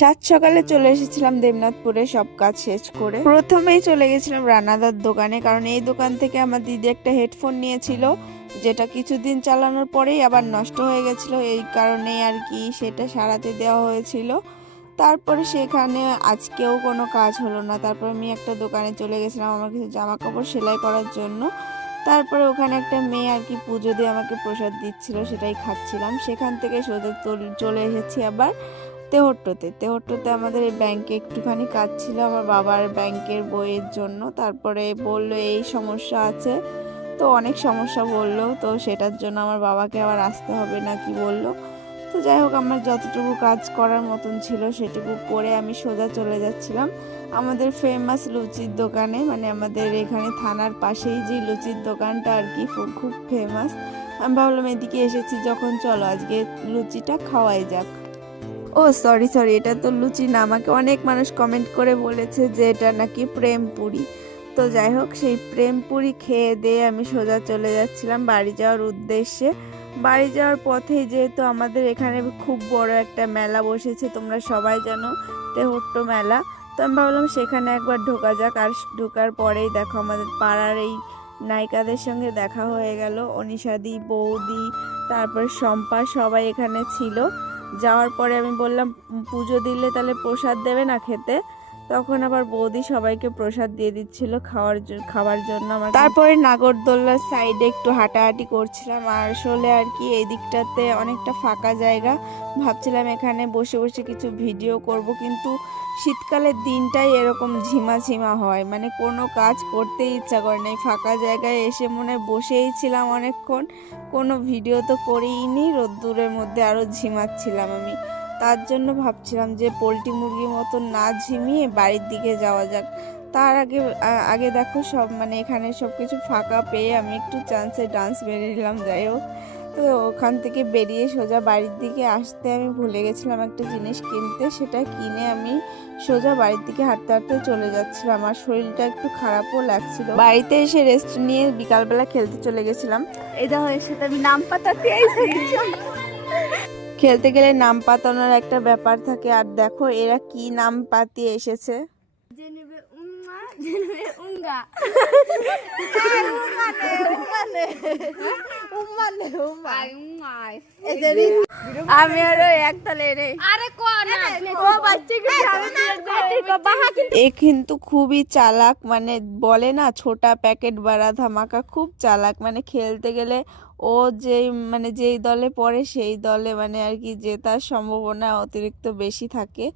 সাত সকালে চলে এসেছিলাম দেবনাথপুরে সব কাজ শেষ করে। প্রথমেই চলে গেছিলাম রানাদার দোকানে, কারণ এই দোকান থেকে আমার দিদি একটা হেডফোন নিয়েছিল, যেটা কিছুদিন চালানোর পরেই আবার নষ্ট হয়ে গেছিল। এই কারণে আর কি সেটা সারাতে দেওয়া হয়েছিল। তারপরে সেখানে আজকেও কোনো কাজ হলো না। তারপর আমি একটা দোকানে চলে গেছিলাম আমার কিছু জামা কাপড় সেলাই করার জন্য। তারপরে ওখানে একটা মেয়ে আর কি পুজো দিয়ে আমাকে প্রসাদ দিচ্ছিল, সেটাই খাচ্ছিলাম। সেখান থেকে সোজা চলে এসেছি আবার তেহট্টতে আমাদের এই ব্যাংকে একটুখানি কাজ ছিল আমার বাবার ব্যাংকের বইয়ের জন্য। তারপরে বলল এই সমস্যা আছে, তো অনেক সমস্যা বললো, তো সেটার জন্য আমার বাবাকে আবার আসতে হবে না কি বললো। তো যাই হোক, আমার যতটুকু কাজ করার মতন ছিল সেটুকু করে আমি সোজা চলে যাচ্ছিলাম আমাদের ফেমাস লুচির দোকানে। মানে আমাদের এখানে থানার পাশেই যে লুচির দোকানটা আর কি খুব ফেমাস। আমি ভাবলাম এদিকে এসেছি যখন, চলো আজকে লুচিটা খাওয়াই যাক। ও সরি, এটা তো লুচি না, আমাকে অনেক মানুষ কমেন্ট করে বলেছে যে এটা নাকি প্রেম পুরি। তো যাই হোক, সেই প্রেম পুরি খেয়ে দিয়ে আমি সোজা চলে যাচ্ছিলাম বাড়ি যাওয়ার উদ্দেশ্যে। বাড়ি যাওয়ার পথেই যেহেতু আমাদের এখানে খুব বড় একটা মেলা বসেছে, তোমরা সবাই জানো, তেহট্ট মেলা। তো আমি ভাবলাম সেখানে একবার ঢোকা যাক। আর ঢোকার পরেই দেখো আমাদের পাড়ার এই নায়িকাদের সঙ্গে দেখা হয়ে গেল। অনিশাদি, বৌদি, তারপর শম্পা, সবাই এখানে ছিল। যাওয়ার পরে আমি বললাম পুজো দিলে তাহলে প্রসাদ দেবে না খেতে। তখন আবার বৌদি সবাইকে প্রসাদ দিয়ে দিচ্ছিল খাবার জন্য আমার। তারপরে নাগরদোল্লার সাইডে একটু হাঁটাহাঁটি করছিলাম। আর আসলে আর কি এই দিকটাতে অনেকটা ফাঁকা জায়গা, ভাবছিলাম এখানে বসে বসে কিছু ভিডিও করব, কিন্তু শীতকালের দিনটাই এরকম ঝিমা হয়, মানে কোনো কাজ করতেই ইচ্ছা করে না। ফাঁকা জায়গায় এসে মনে হয় বসেই ছিলাম অনেকক্ষণ, কোনো ভিডিও তো করিনি, রোদ্দুরের মধ্যে আরও ঝিমাচ্ছিলাম আমি। তার জন্য ভাবছিলাম যে পোলট্রি মুরগির মতো না ঝিমিয়ে বাড়ির দিকে যাওয়া যাক। তার আগে দেখো সব মানে এখানে সব কিছু ফাঁকা পেয়ে আমি একটু চান্সে ডান্স মেরে নিলাম। যাই হোক, তো ওখান থেকে বেরিয়ে সোজা বাড়ির দিকে আসতে আমি ভুলে গেছিলাম একটা জিনিস কিনতে, সেটা কিনে আমি সোজা বাড়ির দিকে হাঁটতে হাঁটতে চলে যাচ্ছিলাম। আমার শরীরটা একটু খারাপও লাগছিল। বাড়িতে এসে রেস্ট নিয়ে বিকালবেলা খেলতে চলে গেছিলাম। এই দেখো এর সাথে আমি নাম পাতাতে আইছি। খেলতে গেলে নাম পাতানোর একটা ব্যাপার থাকে। আর দেখো এরা কি নাম পাতিয়ে এসেছে। জেনেবে উম্মা, জেনেবে উঙ্গা। আমি আরো একতলে রে। আরে কো না ও বাচ্চা এ কিন্তু খুবই চালাক, মানে বলে না ছোটা প্যাকেট বাড়া ধামাকা, খুব চালাক। মানে খেলতে গেলে ও যেই দলে পড়ে সেই দলে মানে আর কি জেতার সম্ভাবনা অতিরিক্ত বেশি থাকে।